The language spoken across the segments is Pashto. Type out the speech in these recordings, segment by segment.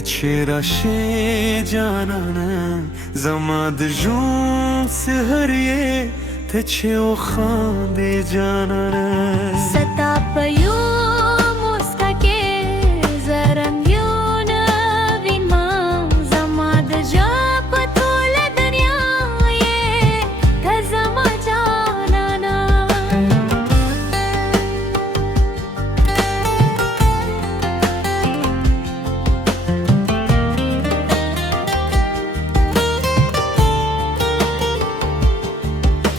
تشراشي جانانا زماد جون سهريه تشي وخاندي جانانا ستاپيو مسكا के زرنگيون وينما زماد جاپ ټول دنيا ये تزما جانانا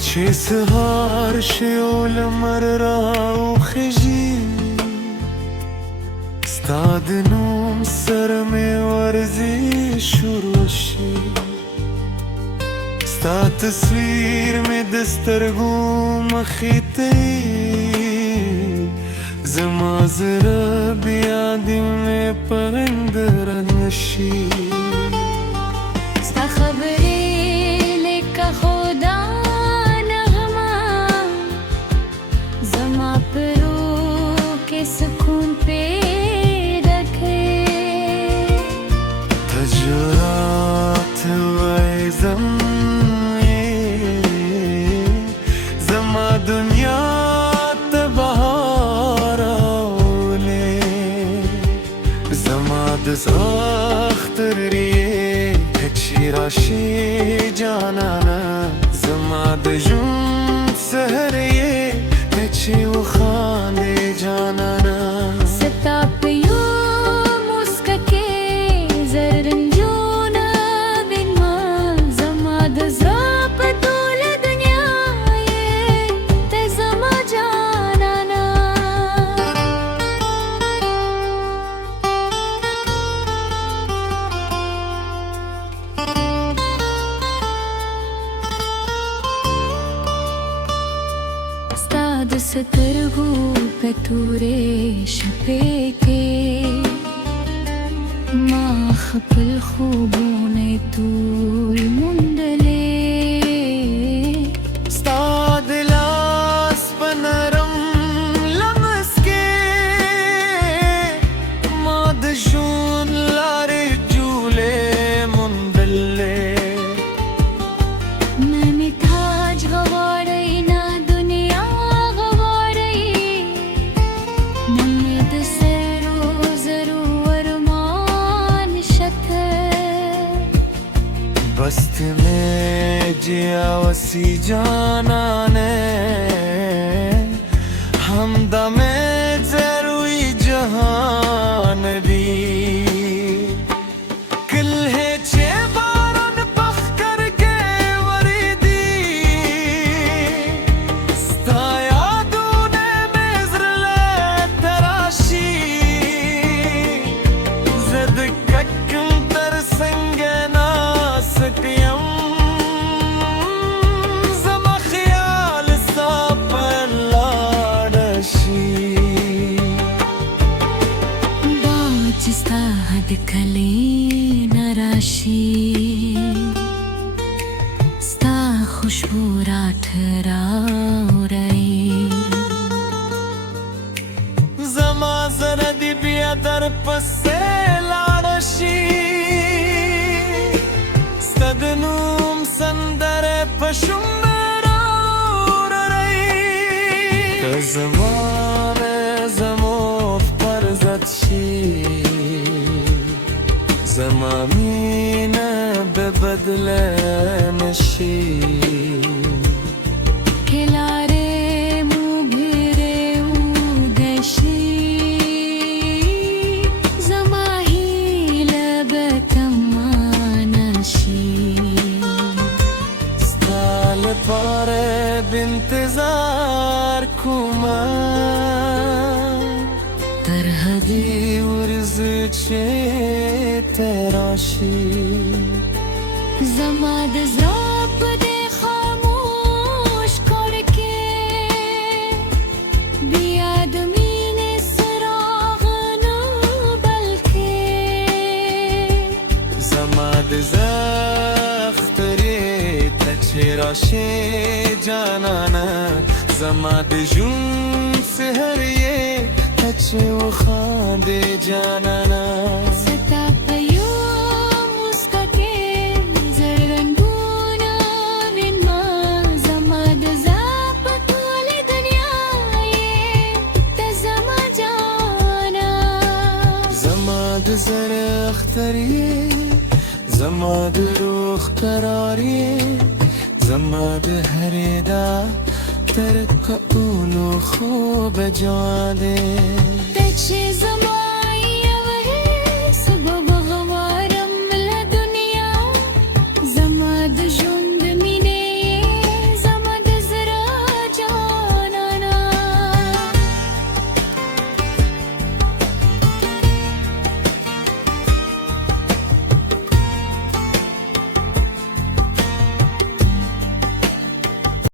چه سهار شیول مر راو خجی ستاد نوم سر میں ورزی شروع شی ستا تصویر میں دسترگو مخیتی زما زرا بیادی میں پغندر نشی ستا خبرې لیکه خدا سکون پیدا کړې تجرات وایزم زما دنیا ته بهار راولې زما د اختر چې راشي جانانا زما د ژوند سهر چې وخاندې جانانا ستاپيو مسکا के زرنگيون وينما زماد زړه په ټول دنیا ये ته زما جانانا د سترګو په تورې شپې کې ما خپل خوبونه ټول موندلې ستا د لاس په نرم لمس کې ما د ژوند لارې جولې موندلې نه مې تاج غواړی نه دنیا बस्त में जिया वसी जाना ने हमदमे जरूरी जहान भी कल है चे बारन पख करके वरीदी स्ताया दूने में जरले तराशी जद कक्कम तर संगना سکیم زما خیال ستا پر لاړه شي دا چې ستا هډکلې نه راشي ستا خوشبو راته راوړی زما زړه دې بیا در پسې لاړه شي د نوم سندره په شمېر اورئ که زمانه زموږ پر ضد شي زما مینه به بدله نشي پاره بانتظار کومه تر حدی ورځ چې ته راشي زما د زړه په دې خاموش کور کې بیا د مینې څراغ نه بلکې زما د اخترې ته چې راشي جانانا زما د ژوند سحر یې ته چې وخاندې جانانا ستاپيو زماد روح قراری زماد هریدا ترک اولو خوب جواده Peçi zaman